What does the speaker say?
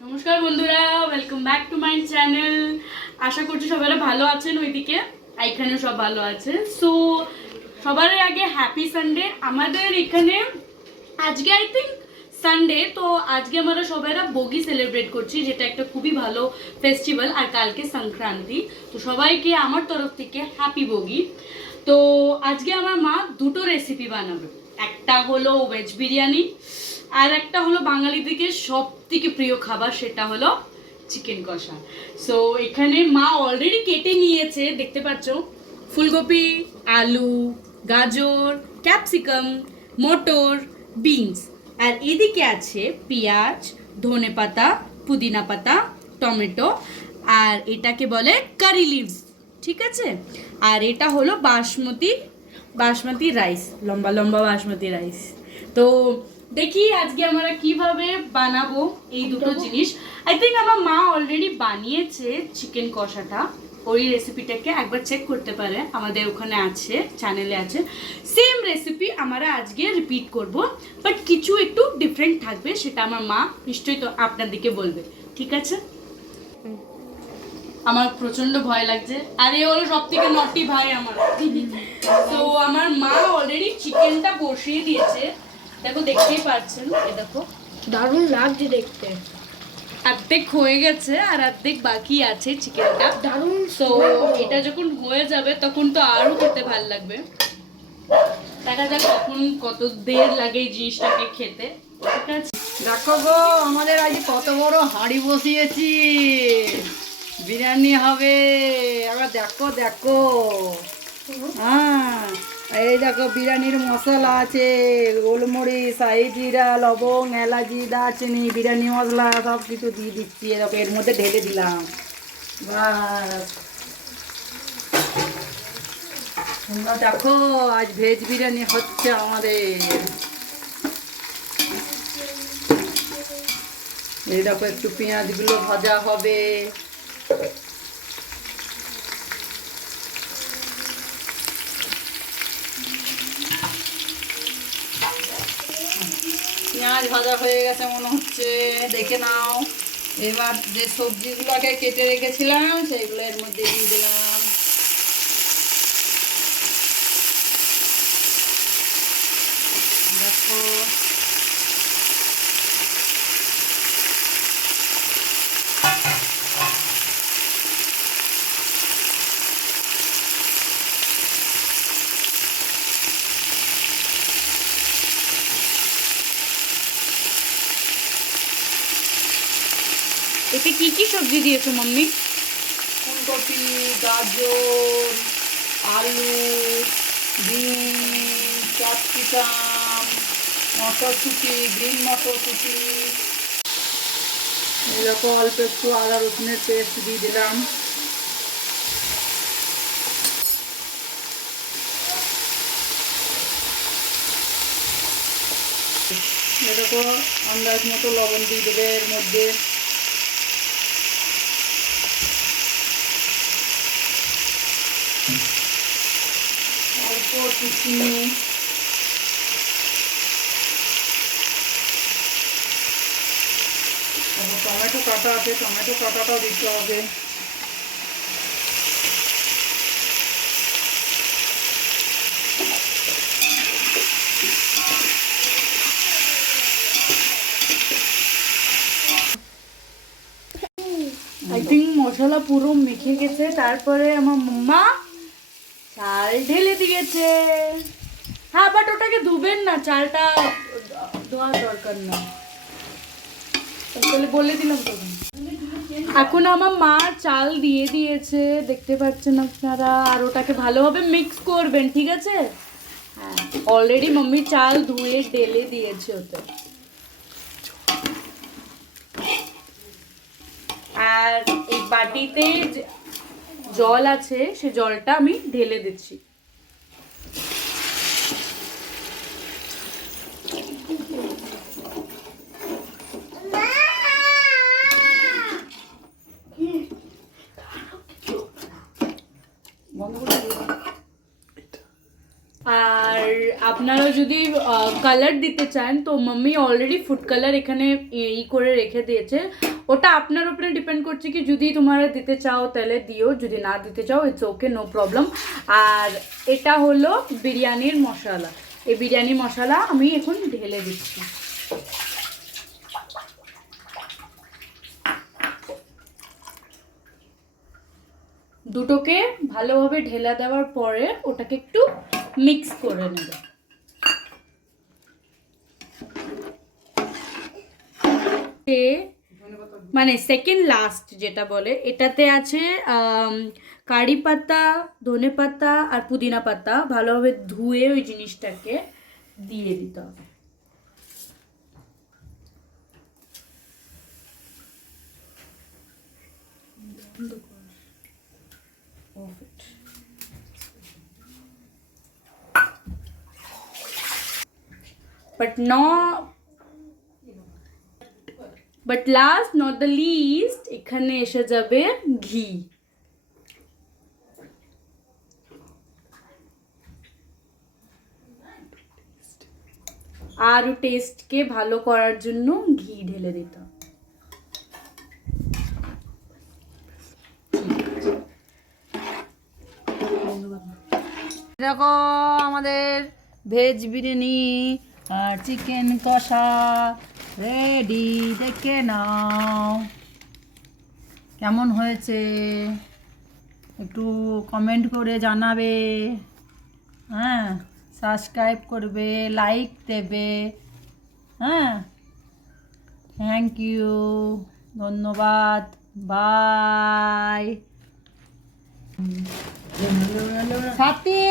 নমস্কার বন্ধুরা, welcome back to my channel. আশা করছি সবাই ভালো আছেন, ওইদিকে এখানেও সব ভালো আছে। সো সবার আগে হ্যাপি সানডে। আমাদের এখানে আজকে আই থিঙ্ক সানডে, তো আজকে আমরা সবাইরা বগি সেলিব্রেট করছি, যেটা একটা খুবই ভালো ফেস্টিভ্যাল। আর কালকে সংক্রান্তি, তো সবাইকে আমার তরফ থেকে হ্যাপি বগি। তো আজকে আমার মা দুটো রেসিপি বানাবে, একটা হলো ভেজ বিরিয়ানি আর একটা হলো বাঙালিদিকে সব থেকে প্রিয় খাবার, সেটা হলো চিকেন কষা। সো এখানে মা অলরেডি কেটে নিয়েছে, দেখতে পাচ্ছ, ফুলকপি, আলু, গাজর, ক্যাপসিকাম, মটর, বিনস। আর এদিকে আছে পেঁয়াজ, ধনেপাতা, পুদিনা পাতা, টমেটো, আর এটাকে বলে কারি লিভস, ঠিক আছে। আর এটা হলো বাসমতি রাইস, লম্বা লম্বা বাসমতি রাইস। তো দেখি আজকে আমরা কিভাবে বানাবো এই দুটো জিনিস। আই থিঙ্ক আমার মা অলরেডি বানিয়েছে চিকেন কষাটা, ওই রেসিপিটাকে একবার চেক করতে পারে, আমাদের ওখানে আছে, চ্যানেলে আছে। সেম রেসিপি আমরা আজকে রিপিট করব, বাট কিছু একটু ডিফারেন্ট থাকবে, সেটা আমার মা নিশ্চয়ই তো আপনাদেরকে বলবে, ঠিক আছে। আমার প্রচন্ড ভয় লাগছে, আর এ হলো সব থেকে নটি ভাই আমার। তো আমার মা অলরেডি চিকেনটা বসিয়ে দিয়েছে, দেখো, দেখতেই পাচ্ছেন, এ দেখো দারুণ লাগছে দেখতে। অর্ধেক হয়ে গেছে আর অর্ধেক বাকি আছে চিকেনটা। দারুণ। তো এটা যখন হয়ে যাবে তখন তো আরো খেতে ভালো লাগবে। দেখা যাক কখন কত দের লাগে এই জিনিসটাকে খেতে, ঠিক আছে। দেখো গো, আমাদের আজ কত বড় হাঁড়ি বসিয়েছি, বিরিয়ানি হবে। আবার দেখো দেখো, হ্যাঁ, এই দেখো বিরিয়ানির মশলা আছে, গোলমরিচ, শাহি জিরা, লবং, এলাচি, দারচিনি, বিরিয়ানি মশলা সব কিছু দিয়ে দিচ্ছি। এরকম এর মধ্যে ঢেলে দিলাম, বাস। তোমরা দেখো, আজ ভেজ বিরিয়ানি হচ্ছে আমাদের। এই দেখো, একটু পেঁয়াজগুলো ভাজা হবে। পেঁয়াজ ভাজা হয়ে গেছে মনে হচ্ছে, দেখে নাও। এবার যে সবজিগুলোকে কেটে রেখেছিলাম সেইগুলো এর মধ্যে দিয়ে দিলাম। দেখো, এতে কি কি সবজি দিয়েছো মাম্মি? ফুলকপি, গাজর, আলু, বিন, ক্যাপসিকাম, মটরশুঁটি, গ্রিন মটরশুঁটি। এরকম অল্প একটু আদা রসুনের পেস্ট দিয়ে দিলাম। এরকম আন্দাজ মতো লবণ দিয়ে দেবে এর মধ্যে। অল্প একটু চিনি, টমেটো কাটা আছে, টমেটো কাটাটাও দিতে হবে। আই থিঙ্ক মশলা পুরো মেখে গেছে, তারপরে আমার মা চাল ঢেলে দিয়েছে। হ্যাঁ, বাট ওটাকে ধুবেন না, চালটা ধোয়ার দরকার না, তাহলে বলে দিলাম তো। এখন আমার মা চাল দিয়ে দিয়েছে, দেখতে পাচ্ছেন আপনারা, আর ওটাকে ভালোভাবে মিক্স করবেন, ঠিক আছে। হ্যাঁ, অলরেডি মাম্মি চাল ধুয়ে ঢেলে দিয়েছে ওতে। আর এই বাটিতে জল আছে, সে জলটা আমি ঢেলে দিচ্ছি। আর আপনারা যদি কালার দিতে চান তো মাম্মি অলরেডি ফুড কালার এখানে করে রেখে দিয়েছে। ওটা আপনার উপরে ডিপেন্ড করছে কি যদি তোমরা দিতে চাও তাহলে দিও, যদি না দিতে চাও ইটস ওকে, নো প্রবলেম। আর এটা হলো বিরিয়ানির মশলা। এই বিরিয়ানি মশলা আমি এখন ঢেলে দিচ্ছি। দুটোকে ভালোভাবে ঢেলা দেওয়ার পরে ওটাকে একটু মিক্স করে নেব। মানে সেকেন্ড লাস্ট যেটা বলে, এটাতে আছে কারি পাতা, ধনে পাতা আর পুদিনা পাতা। ভালোভাবে ধুয়ে ওই জিনিসটাকে দিয়ে দিতে হবে। But last not the least এখানে এসে যাবে ঘি। আরও টেস্টকে ভালো করার জন্য ঘি ঢেলে দিতে হবে। দেখো আমাদের ভেজ বিরিয়ানি আর চিকেন কষা রেডি, দেখে নাও কেমন হয়েছে, একটু কমেন্ট করে জানাবে, হ্যাঁ সাবস্ক্রাইব করবে, লাইক দেবে, হ্যাঁ থ্যাংক ইউ, ধন্যবাদ, বাই। সাথী